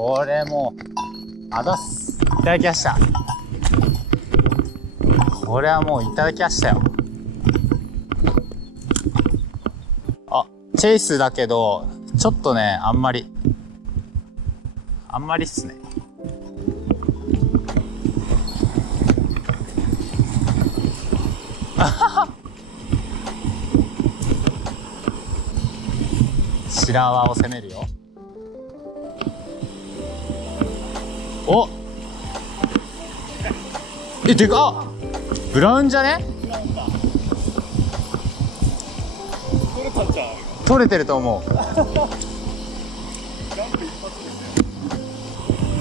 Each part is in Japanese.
これもう、あざっす。いただきました。これはもういただきましたよ。あ、チェイスだけど、ちょっとね、あんまりっすね。白泡を攻めるよ。お、でかっ。ブラウンじゃね？取れたんちゃう？取れてると思う。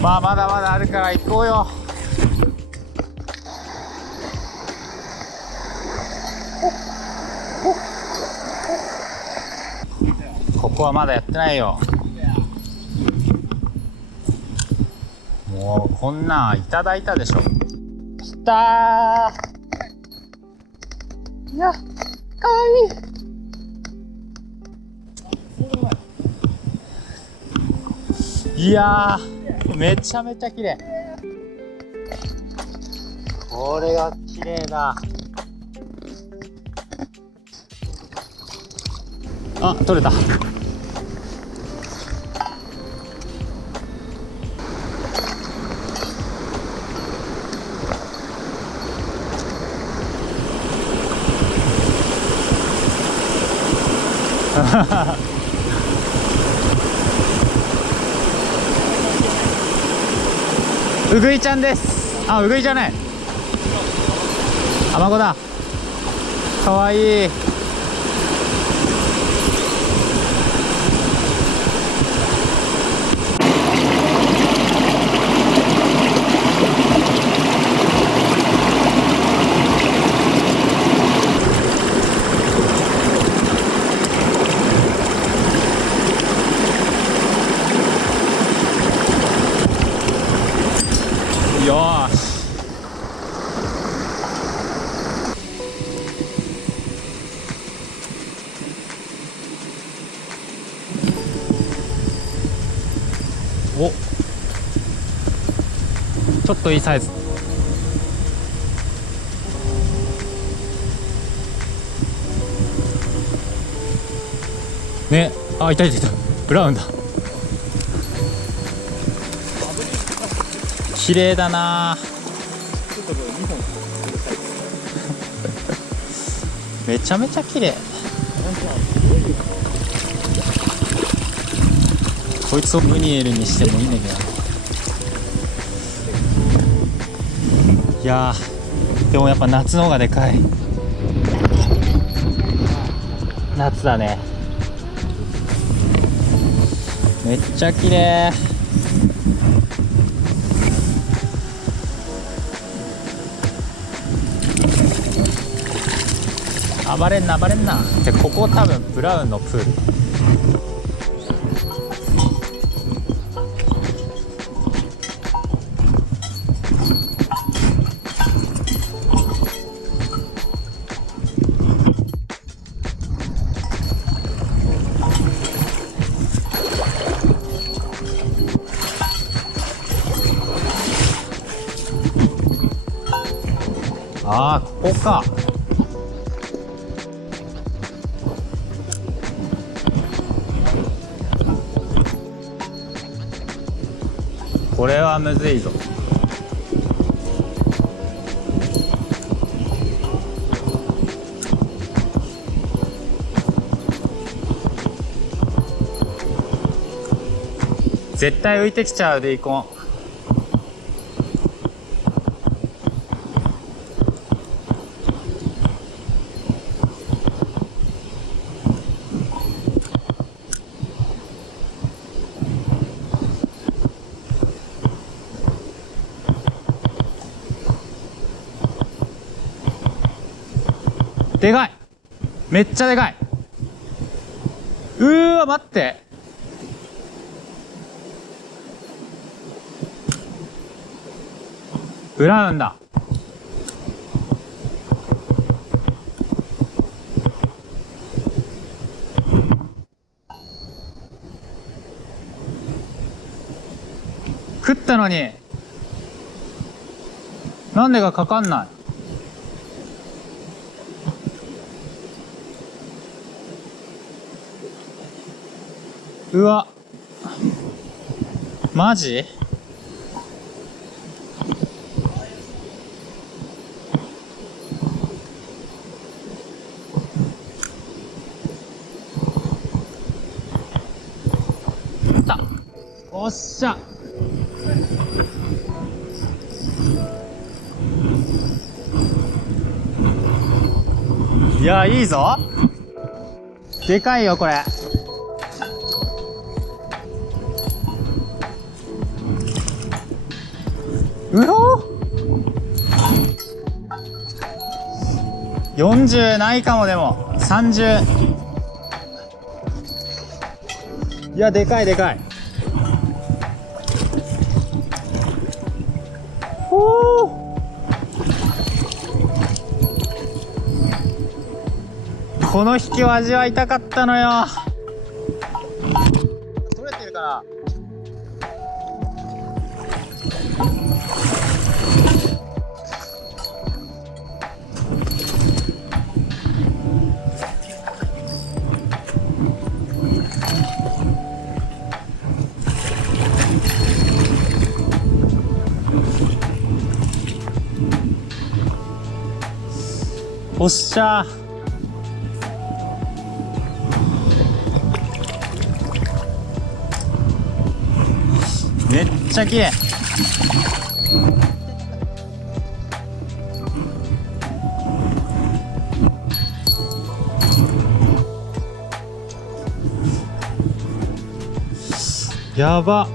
まあまだまだあるから行こうよ。ここはまだやってないよ。もうこんなんいただいたでしょ。きたー。いや、かわいい。いやー、めちゃめちゃ綺麗。これが綺麗だ。あ、取れた。うぐいちゃんです。あ、うぐいじゃない。アマゴだ。かわいい。よーし。お、ちょっといいサイズ。ね、あ、いたいたいた。ブラウンだ。綺麗だな。めちゃめちゃ綺麗。こいつをムニエルにしてもいいんだけど。いやー、でもやっぱ夏の方がでかい。夏だね。めっちゃ綺麗。暴れんな暴れんな。で、ここ多分ブラウンのプール。ああ、ここか。これはむずいぞ。絶対浮いてきちゃうデイコン。でかい。めっちゃでかい。わ、待って。ブラウンだ。食ったのになんでかかかんない。うわ、マジ？おっしゃ。いや、いいぞ。でかいよこれ。うお40ないかも。でも30。いや、でかいでかい。この引きを味わいたかったのよ。取れてるかな。おっしゃー。めっちゃ綺麗。やば。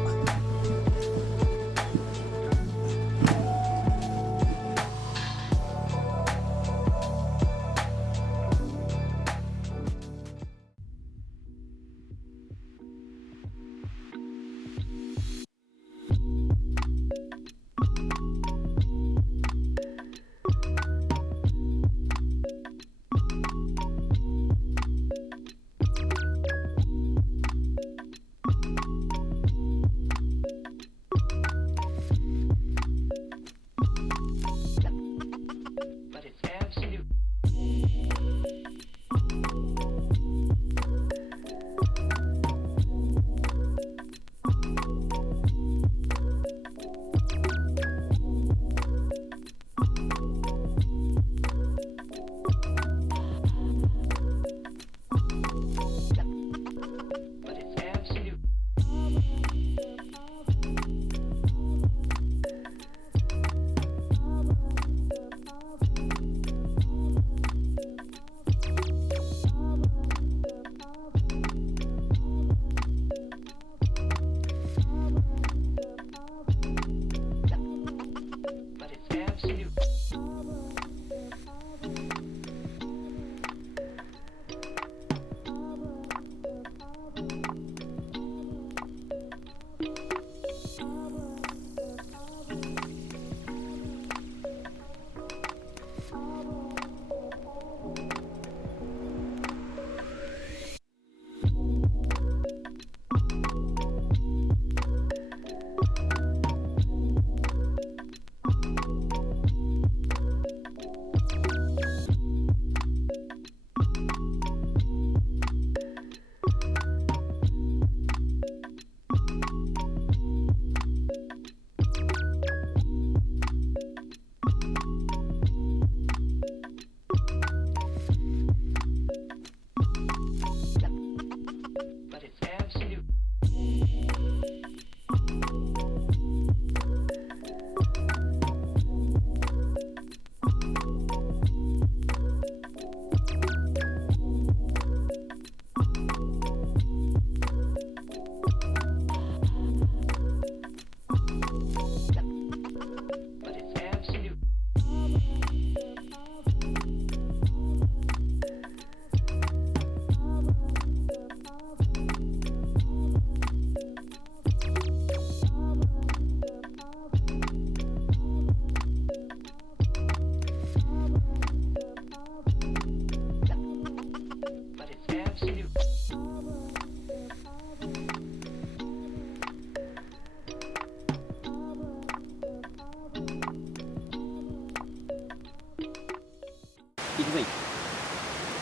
行くぜ。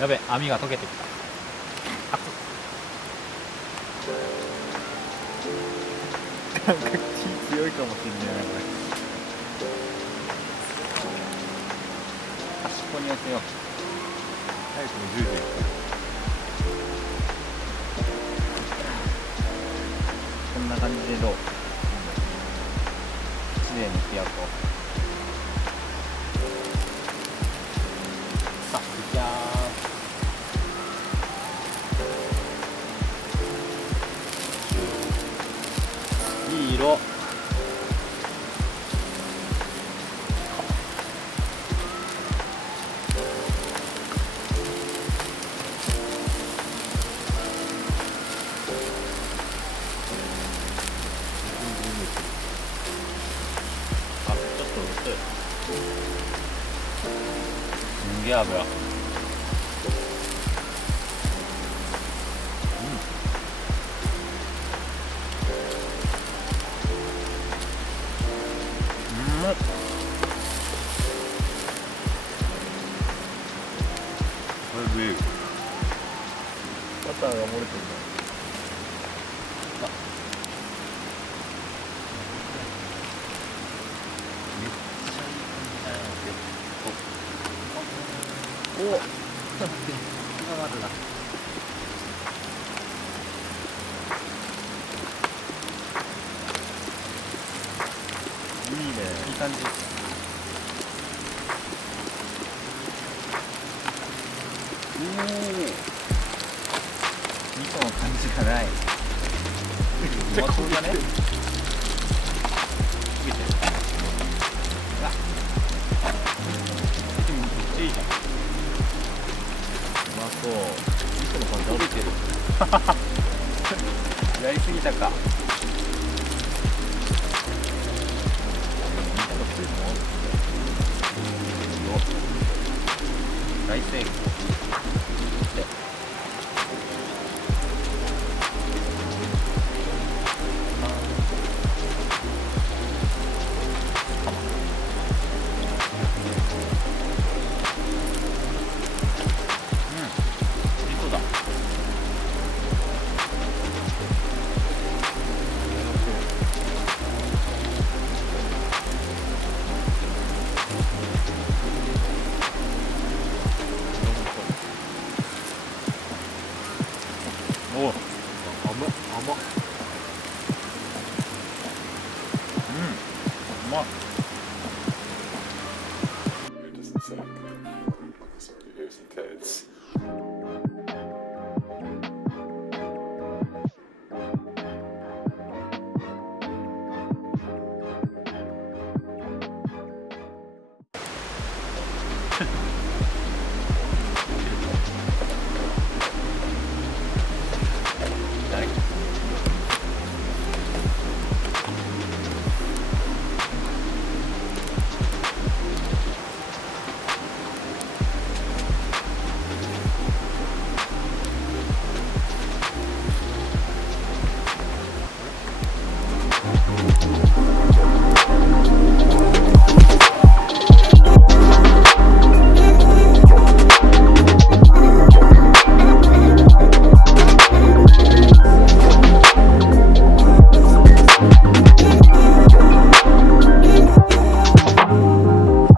やべ、網が溶けてきた。なんか気強いかもしんないな、これ。端っこに寄せよう。早くも10時。こんな感じでどう？きれいにしてやろう。さあ、いきゃー。いい色。あ、ちょっと薄い。すんげえ油。これブーバターが漏れてるね。めっちゃいい感じだよ。おっ、待って、まだだ。いいね、いい感じ。おお、味噌の感じがない。うまそうだね。焦げてる。うわ、めっちゃいいじゃん。うまそう。味噌の感じ焦げてる。やりすぎたか。大成功。おお、甘っ。うまっ。It doesn't suck. So here's some Ted's.